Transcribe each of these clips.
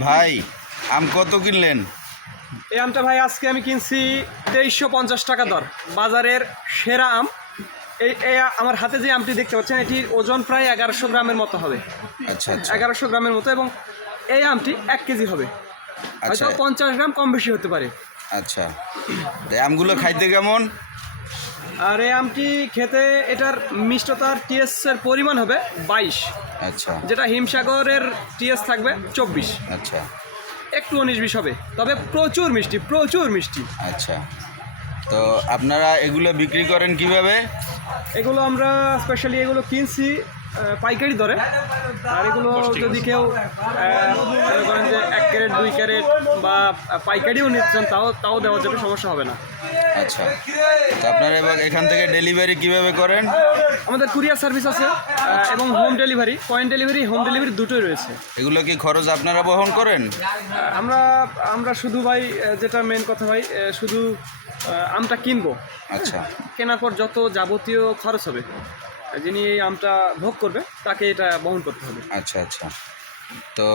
ভাই আম কত কিনলেন? এই আমটা ভাই আজকে আমি কিনছি তেইশশো পঞ্চাশ টাকা দর। বাজারের সেরা আম। এই আমার হাতে যে আমটি দেখতে পাচ্ছেন এটির ওজন প্রায় এগারোশো গ্রামের মতো হবে। আচ্ছা আচ্ছা। এগারোশো গ্রামের মতো এবং এই আমটি এক কেজি হবে। আচ্ছা। হয়তো পঞ্চাশ গ্রাম কম বেশি হতে পারে। আচ্ছা। এই আমগুলো খাইতে কেমন? আর এই আমটি খেতে এটার মিষ্টতার টিএস এর পরিমাণ হবে বাইশ। আচ্ছা। যেটা হিমসাগরের টিএস থাকবে চব্বিশ। আচ্ছা। একটু উনিশ বিশ হবে তবে প্রচুর মিষ্টি প্রচুর মিষ্টি। আচ্ছা। তো আপনারা এগুলো বিক্রি করেন কীভাবে? এগুলো আমরা স্পেশালি এগুলো কিনছি পাইকারি দরে। আর এগুলো যদি কেউ মনে করেন যে এক ক্যারেট দুই ক্যারেট বা পাইকারিও নিতে চান তাও তাও দেওয়া যাবে সমস্যা হবে না। আচ্ছা। তো আপনারা এবার এখান থেকে ডেলিভারি কীভাবে করেন? আমাদের কুরিয়ার সার্ভিস আছে এবং home delivery point delivery home delivery দুটোই রয়েছে। এগুলো কি খরচ আপনারা বহন করেন? আমরা আমরা শুধু ভাই যেটা মেন কথা ভাই শুধু আমটা কিনবো। আচ্ছা। কেনার পর যত যাবতীয় খরচ হবে। যিনি এই আমটা ভোগ করবে তাকে এটা বহন করতে হবে। আচ্ছা আচ্ছা। তো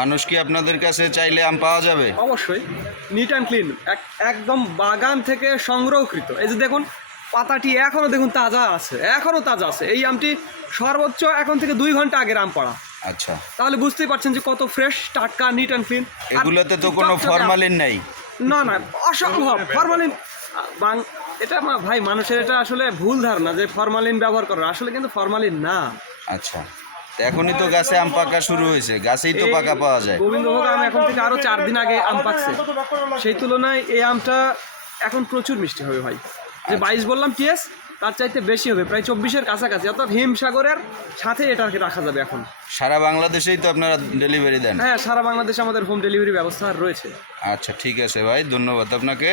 মানুষ কি আপনাদের কাছে চাইলে আম পাওয়া যাবে? অবশ্যই। নিট অ্যান্ড ক্লিন একদম বাগান থেকে সংগ্রহকৃত। এই যে দেখুন পাতাটি এখনও দেখুন তাজা আছে এখনও তাজা আছে। এই আমটি সর্বোচ্চ এখন থেকে দুই ঘণ্টা আগের আম পড়া। আচ্ছা। তাহলে বুঝতেই পারছেন যে কত ফ্রেশ টাটকা নিট অ্যান্ড ক্লিন এগুলোতে তো কোনো ফরমালিন নেই। না না অসম্ভব ফরমালিন বাং এটা আমার ভাই মানুষের এটা আসলে ভুল ধারণা যে ফরমালিন ব্যবহার করা। আসলে কিন্তু ফরমালিন না। আচ্ছা এখনই তো গাছে আম পাকা শুরু হয়েছে গাছেই তো পাকা পাওয়া যায়। গোবিন্দভোগ আম এখন থেকে আরও চার দিন আগে আম পাকছে। সেই তুলনায় এই আমটা এখন প্রচুর মিষ্টি হবে ভাই। যে বাইশ বললাম টিএস তার চাইতে বেশি হবে প্রায় চব্বিশের কাছাকাছি। অর্থাৎ হিমসাগরের সাথে এটাকে রাখা যাবে এখন। সারা বাংলাদেশেই তো আপনারা ডেলিভারি দেন। হ্যাঁ সারা বাংলাদেশে আমাদের হোম ডেলিভারি ব্যবস্থা রয়েছে। আচ্ছা ঠিক আছে ভাই ধন্যবাদ আপনাকে।